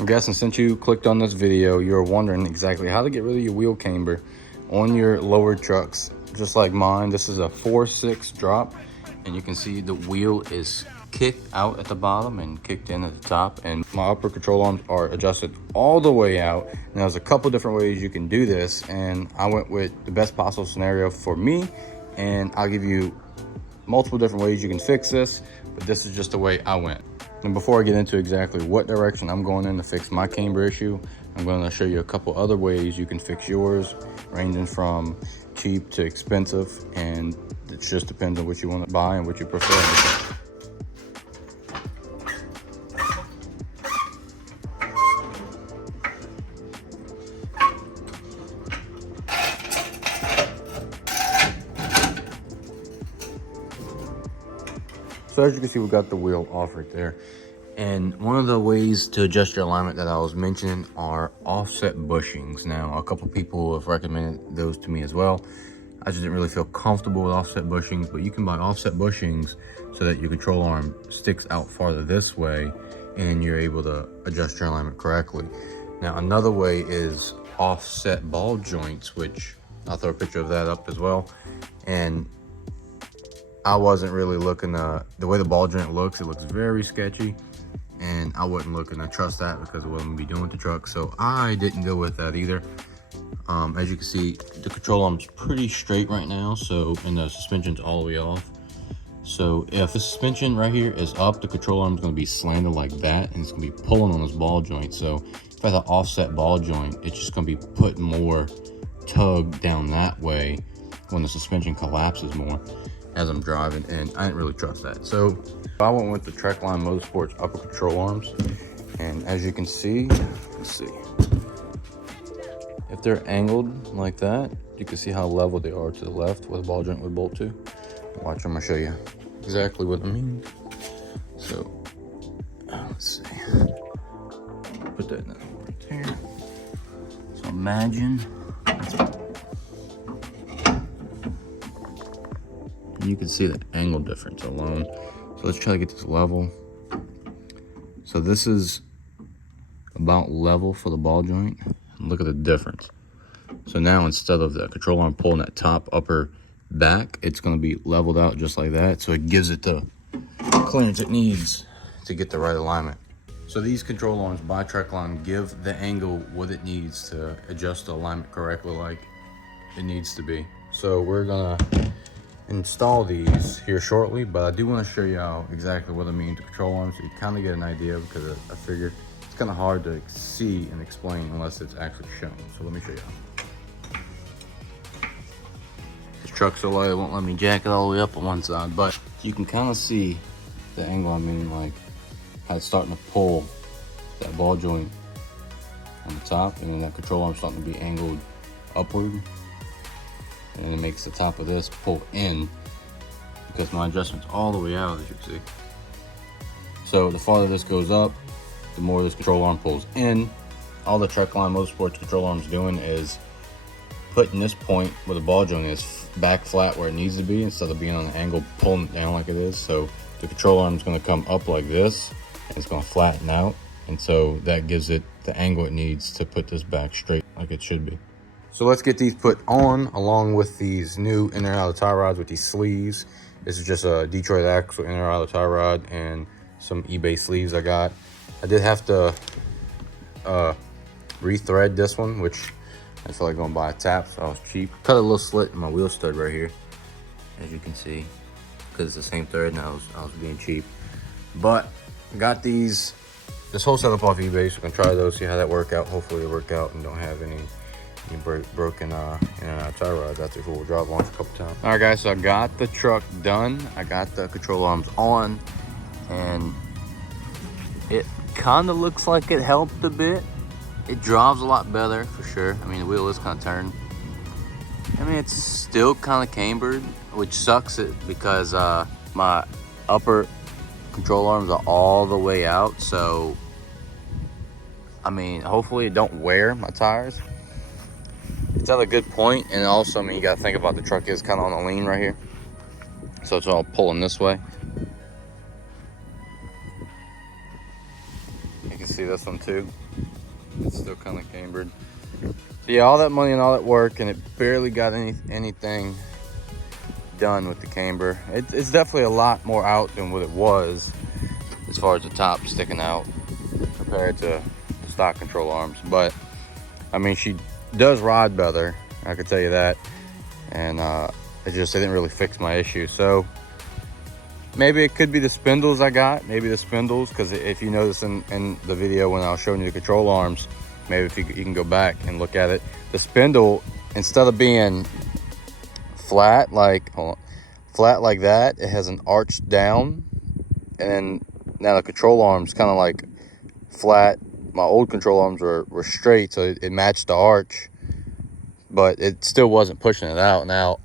I'm guessing since you clicked on this video, you're wondering exactly how to get rid of your wheel camber on your lower trucks. Just like mine, this is a 4/6 drop, and you can see the wheel is kicked out at the bottom and kicked in at the top, and my upper control arms are adjusted all the way out. Now there's a couple different ways you can do this, and I went with the best possible scenario for me, and I'll give you multiple different ways you can fix this, but this is just the way I went. And before I get into exactly what direction I'm going in to fix my camber issue, I'm going to show you a couple other ways you can fix yours, ranging from cheap to expensive, and it just depends on what you want to buy and what you prefer. So as you can see, we got the wheel off right there. And one of the ways to adjust your alignment that I was mentioning are offset bushings. Now, a couple people have recommended those to me as well. I just didn't really feel comfortable with offset bushings, but you can buy offset bushings so that your control arm sticks out farther this way and you're able to adjust your alignment correctly. Now, another way is offset ball joints, which I'll throw a picture of that up as well. And I wasn't really looking, the way the ball joint looks, it looks very sketchy. And I wasn't looking to trust that because of what I'm gonna be doing with the truck. So I didn't go with that either. As you can see, the control arm's pretty straight right now. So, and the suspension's all the way off. So if the suspension right here is up, the control arm's gonna be slanted like that, and it's gonna be pulling on this ball joint. So if I have an offset ball joint, it's just gonna be putting more tug down that way when the suspension collapses more as I'm driving, and I didn't really trust that. So I went with the Trekline Motorsports upper control arms, and as you can see, let's see, if they're angled like that, you can see how level they are to the left where the ball joint would bolt to. Watch, I'm gonna show you exactly what I mean. So let's see, put that right there. So imagine, you can see the angle difference alone. So let's try to get this level. So this is about level for the ball joint. Look at the difference. So now instead of the control arm pulling that top upper back, it's going to be leveled out just like that. So it gives it the clearance it needs to get the right alignment. So these control arms by Trekline give the angle what it needs to adjust the alignment correctly like it needs to be. So we're gonna install these here shortly, but I do want to show you how exactly what I mean to control arms, so you kind of get an idea, because I figured it's kind of hard to see and explain unless it's actually shown. So let me show you how. This truck's so light it won't let me jack it all the way up on one side, but you can kind of see the angle. I mean, like how it's starting to pull that ball joint on the top, and then that control arm starting to be angled upward. And it makes the top of this pull in because my adjustment's all the way out, as you can see. So the farther this goes up, the more this control arm pulls in. All the Trekline Motorsports control arm's doing is putting this point where the ball joint is back flat where it needs to be, instead of being on an angle pulling it down like it is. So the control arm's going to come up like this, and it's going to flatten out, and so that gives it the angle it needs to put this back straight like it should be. So let's get these put on, along with these new inner and outer tie rods with these sleeves. This is just a Detroit axle inner and outer tie rod and some eBay sleeves I got. I did have to rethread this one, which I feel like going to buy a tap, so I was cheap. Cut a little slit in my wheel stud right here, as you can see, because it's the same thread, and I was being cheap. But I got this whole setup off eBay, so I'm gonna try those, see how that work out. Hopefully they work out and don't have any broken tie rods after four-wheel drive launch a couple times. All right, guys, so I got the truck done. I got the control arms on, and it kind of looks like it helped a bit. It drives a lot better for sure. I mean, the wheel is kind of turned. I mean, it's still kind of cambered, which sucks it because my upper control arms are all the way out. So, I mean, hopefully it don't wear my tires. It's at a good point, and also, I mean, you got to think about the truck is kind of on a lean right here, so it's all pulling this way. You can see this one too. It's still kind of cambered. So yeah, all that money and all that work, and it barely got anything done with the camber. It's definitely a lot more out than what it was as far as the top sticking out compared to stock control arms. But I mean, she does ride better, I could tell you that. And it didn't really fix my issue. So maybe it could be the spindles I got. Maybe the spindles, because if you notice in the video when I was showing you the control arms, maybe if you can go back and look at it, the spindle, instead of being flat like that, it has an arch down. And then now the control arms kind of like flat. My old control arms were straight, so it matched the arch, but it still wasn't pushing it out. Now,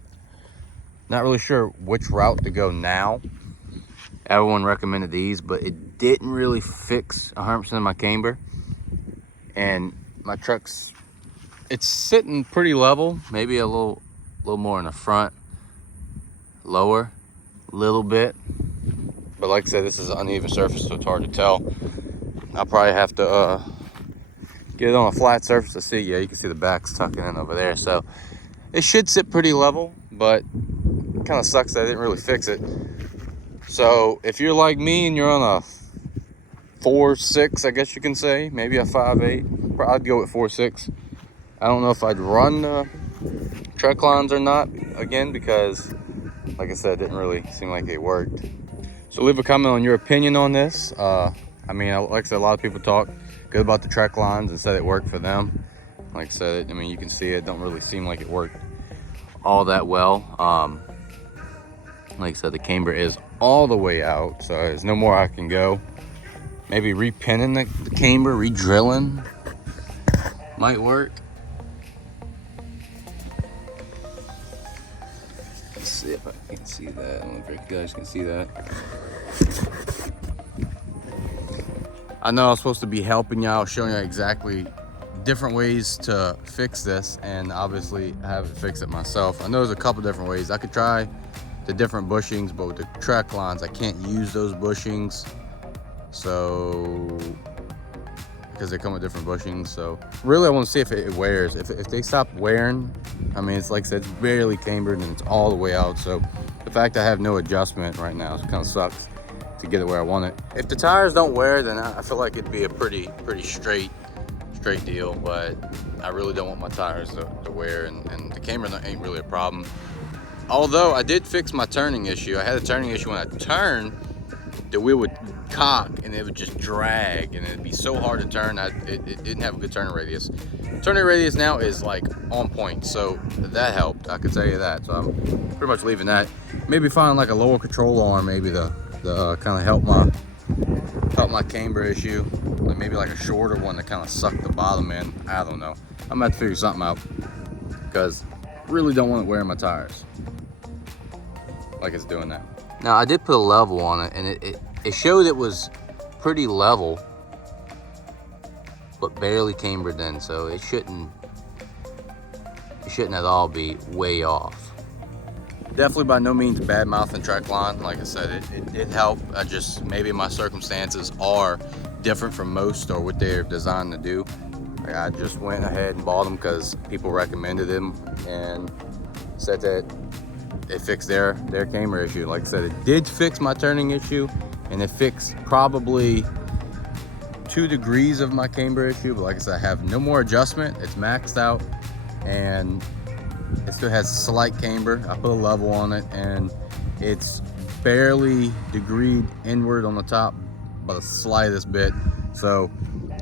not really sure which route to go now. Everyone recommended these, but it didn't really fix 100% of my camber. And my truck's, it's sitting pretty level, maybe a little more in the front, lower, a little bit. But like I said, this is an uneven surface, so it's hard to tell. I'll probably have to get it on a flat surface to see. Yeah, you can see the back's tucking in over there. So it should sit pretty level, but it kind of sucks that I didn't really fix it. So if you're like me and you're on a 4.6, I guess you can say, maybe a 5.8, I'd go with 4.6. I don't know if I'd run the trek lines or not again, because like I said, it didn't really seem like it worked. So leave a comment on your opinion on this. I mean, like I said, a lot of people talk good about the trek lines and said it worked for them. Like I said, I mean, you can see it don't really seem like it worked all that well. Like I said, the camber is all the way out, so there's no more I can go. Maybe repinning the camber, re-drilling might work. Let's see if I can see that. I don't know if you guys can see that. I know I was supposed to be helping y'all, showing you exactly different ways to fix this, and obviously I haven't fixed it myself. I know there's a couple different ways. I could try the different bushings, but with the trek lines, I can't use those bushings. So, because they come with different bushings. So really I want to see if it wears. If they stop wearing, I mean, it's like I said, it's barely cambered and it's all the way out. So the fact I have no adjustment right now, it kind of sucks to get it where I want it. If the tires don't wear, then I feel like it'd be a pretty straight deal, but I really don't want my tires to wear, and the camber ain't really a problem. Although I did fix my turning issue. I had a turning issue when I turned, the wheel would cock and it would just drag and it'd be so hard to turn. It didn't have a good turning radius. Turning radius now is like on point, so that helped, I could tell you that. So I'm pretty much leaving that. Maybe find like a lower control arm, maybe to kind of help my camber issue. Like maybe like a shorter one to kind of suck the bottom in. I don't know. I'm gonna have to figure something out, because I really don't want it wearing my tires like it's doing now. Now I did put a level on it, and it showed it was pretty level, but barely cambered in, so it shouldn't at all be way off. Definitely by no means bad mouthing trek line. Like I said, it helped. Maybe my circumstances are different from most, or what they're designed to do. Like I just went ahead and bought them because people recommended them and said that it fixed their camber issue. Like I said, it did fix my turning issue, and it fixed probably 2 degrees of my camber issue. But like I said, I have no more adjustment. It's maxed out, and it still has slight camber. I put a level on it, and it's barely degreed inward on the top by the slightest bit. So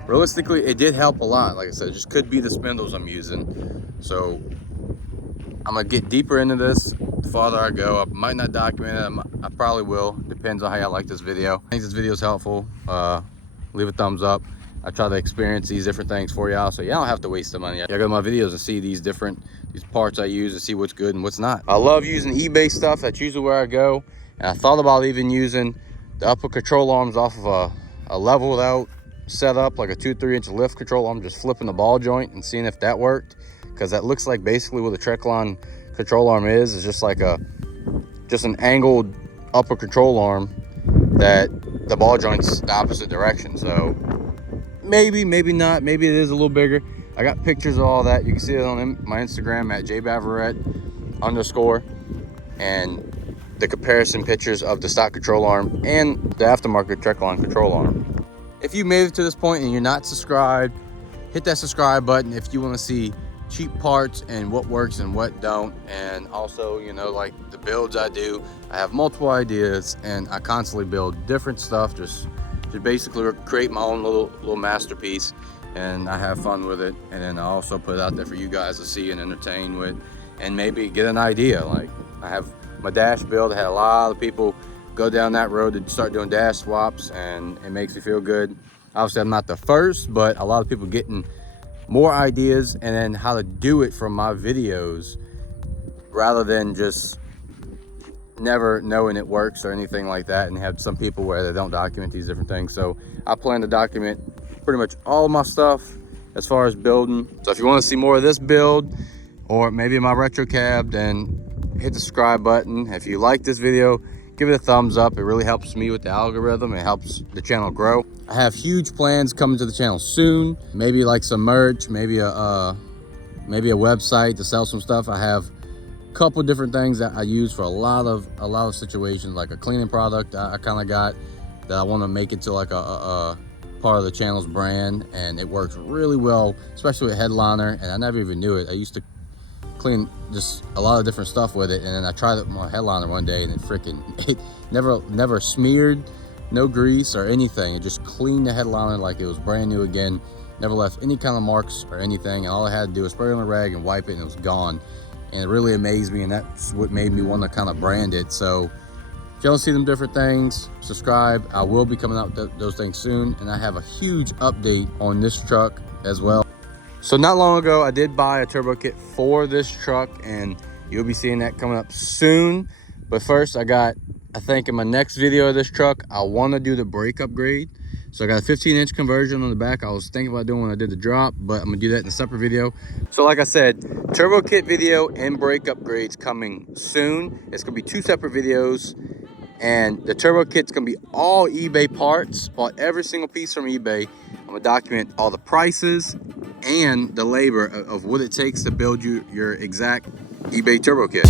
realistically, it did help a lot. Like I said, it just could be the spindles I'm using. So I'm gonna get deeper into this the farther I go. I might not document it. I probably will. Depends on how y'all like this video. I think this video is helpful. Leave a thumbs up. I try to experience these different things for y'all, so y'all don't have to waste the money. Y'all go to my videos and see these parts I use and see what's good and what's not. I love using eBay stuff. That's usually where I go. And I thought about even using the upper control arms off of a leveled out setup, like a 2-3 inch lift control arm, just flipping the ball joint and seeing if that worked. Because that looks like basically what a Trekline control arm is. It's just like just an angled upper control arm that the ball joint's the opposite direction. So maybe, maybe not. Maybe it is a little bigger. I got pictures of all that. You can see it on my Instagram at jbaverett_, and the comparison pictures of the stock control arm and the aftermarket Trekline control arm. If you made it to this point and you're not subscribed, hit that subscribe button if you want to see cheap parts and what works and what don't. And also, you know, like the builds I do, I have multiple ideas and I constantly build different stuff, just basically create my own little masterpiece, and I have fun with it. And then I also put it out there for you guys to see and entertain with, and maybe get an idea. Like I have my dash build. I had a lot of people go down that road to start doing dash swaps, and it makes me feel good. Obviously I'm not the first, but a lot of people getting more ideas and then how to do it from my videos, rather than just never knowing it works or anything like that, and have some people where they don't document these different things. So I plan to document pretty much all of my stuff as far as building. So if you want to see more of this build or maybe my retro cab, then hit the subscribe button. If you like this video, give it a thumbs up. It really helps me with the algorithm. It helps the channel grow. I have huge plans coming to the channel soon. Maybe like some merch, maybe a website to sell some stuff. I have a couple different things that I use for a lot of situations, like a cleaning product I kind of got that I want to make it to like a part of the channel's brand, and it works really well, especially with headliner. And I never even knew it. I used to clean just a lot of different stuff with it, and then I tried it with my headliner one day, and it never smeared, no grease or anything. It just cleaned the headliner like it was brand new again, never left any kind of marks or anything. And all I had to do was spray it on a rag and wipe it, and it was gone. And it really amazed me, and that's what made me want to kind of brand it. So if you want to see them different things, subscribe. I will be coming out with those things soon, and I have a huge update on this truck as well. So not long ago, I did buy a turbo kit for this truck, and you'll be seeing that coming up soon. But first, I think in my next video of this truck, I want to do the brake upgrade. So I got a 15-inch conversion on the back. I was thinking about doing when I did the drop, but I'm gonna do that in a separate video. So like I said, turbo kit video and brake upgrades coming soon. It's gonna be 2 separate videos. And the turbo kit's gonna be all eBay parts, bought every single piece from eBay. I'm gonna document all the prices and the labor of what it takes to build you your exact eBay turbo kit.